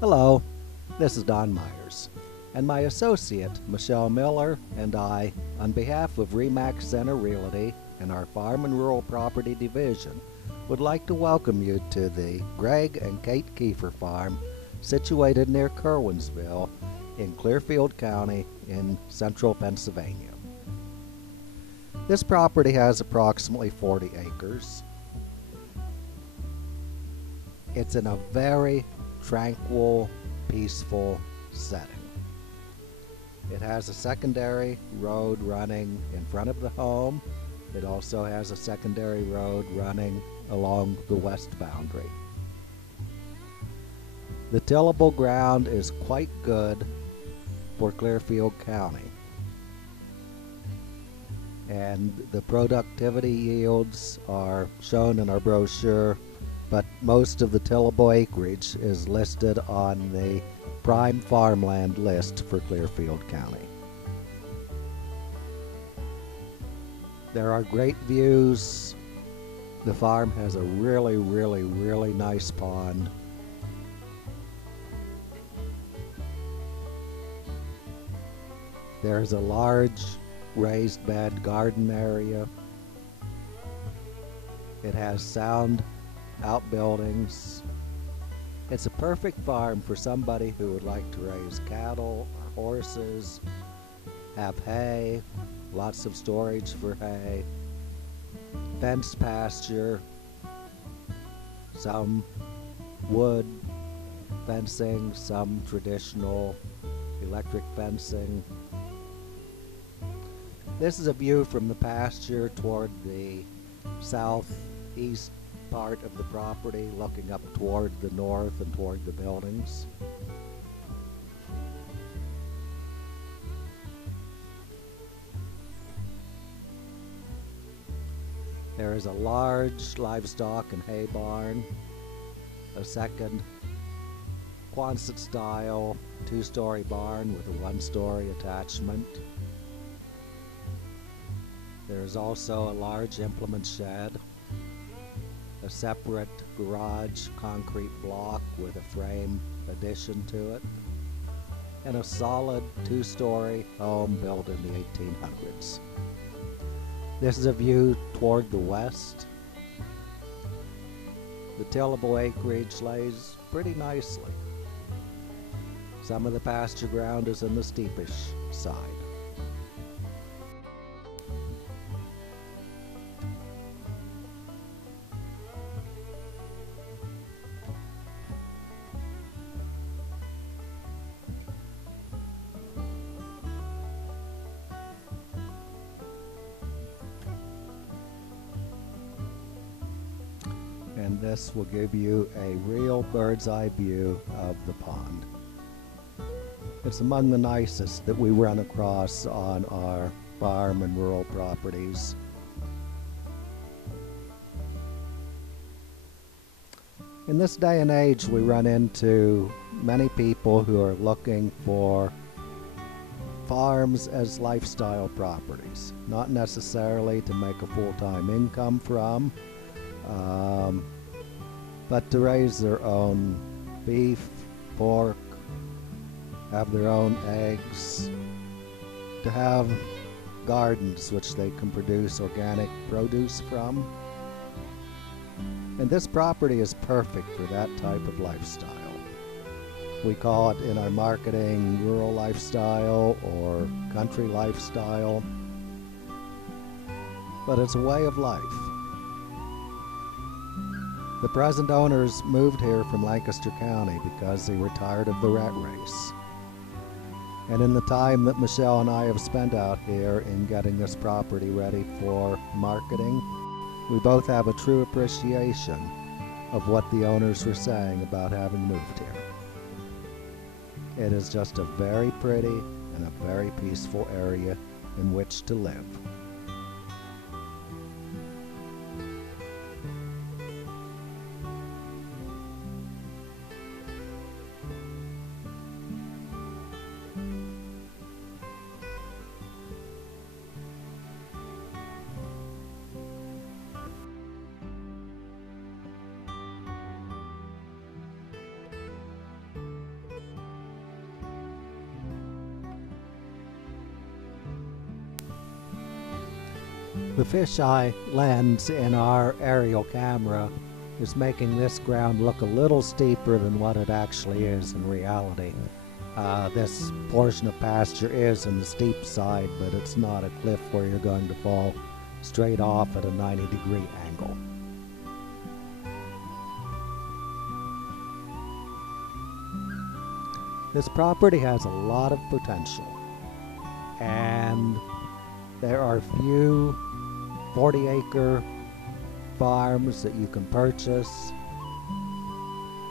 Hello, this is Don Myers, and my associate Michelle Miller and I, on behalf of Remax Center Realty and our Farm and Rural Property Division, would like to welcome you to the Greg and Kate Keifer farm situated near Curwensville in Clearfield County in central Pennsylvania. This property has approximately 40 acres. It's in a very tranquil, peaceful setting. It has a secondary road running in front of the home. It also has a secondary road running along the west boundary. The tillable ground is quite good for Clearfield County, and the productivity yields are shown in our brochure, but most of the tillable acreage is listed on the prime farmland list for Clearfield County. There are great views. The farm has a really nice pond. There's a large raised bed garden area. It has sound outbuildings. It's a perfect farm for somebody who would like to raise cattle or horses, have hay, lots of storage for hay, fenced pasture, some wood fencing, some traditional electric fencing. This is a view from the pasture toward the southeast part of the property, looking up toward the north and toward the buildings. There is a large livestock and hay barn, a second Quonset style two-story barn with a one-story attachment. There is also a large implement shed, a separate garage concrete block with a frame addition to it, and a solid two-story home built in the 1800s. This is a view toward the west. The tillable acreage lays pretty nicely. Some of the pasture ground is in the steepish side. And this will give you a real bird's eye view of the pond. It's among the nicest that we run across on our farm and rural properties. In this day and age, we run into many people who are looking for farms as lifestyle properties, not necessarily to make a full-time income from, but to raise their own beef, pork, have their own eggs, to have gardens which they can produce organic produce from. And this property is perfect for that type of lifestyle. We call it in our marketing rural lifestyle or country lifestyle, but it's a way of life. The present owners moved here from Lancaster County because they were tired of the rat race. And in the time that Michelle and I have spent out here in getting this property ready for marketing, we both have a true appreciation of what the owners were saying about having moved here. It is just a very pretty and a very peaceful area in which to live. The fisheye lens in our aerial camera is making this ground look a little steeper than what it actually is in reality. This portion of pasture is in the steep side, but it's not a cliff where you're going to fall straight off at a 90-degree angle. This property has a lot of potential, and there are few 40-acre farms that you can purchase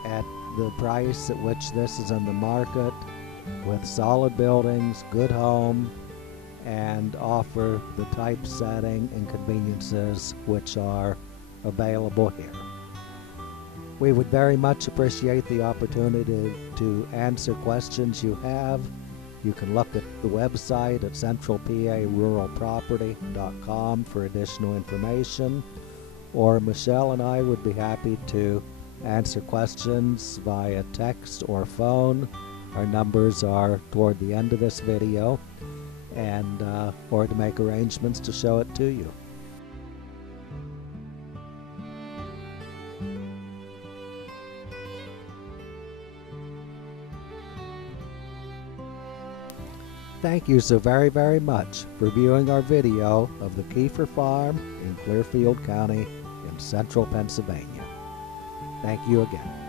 at the price at which this is in the market, with solid buildings, good home, and offer the typesetting and conveniences which are available here. We would very much appreciate the opportunity to answer questions you have. You can look at the website at centralparuralproperty.com for additional information, or Michelle and I would be happy to answer questions via text or phone. Our numbers are toward the end of this video, and or to make arrangements to show it to you. Thank you so very, very much for viewing our video of the Keifer Farm in Clearfield County in central Pennsylvania. Thank you again.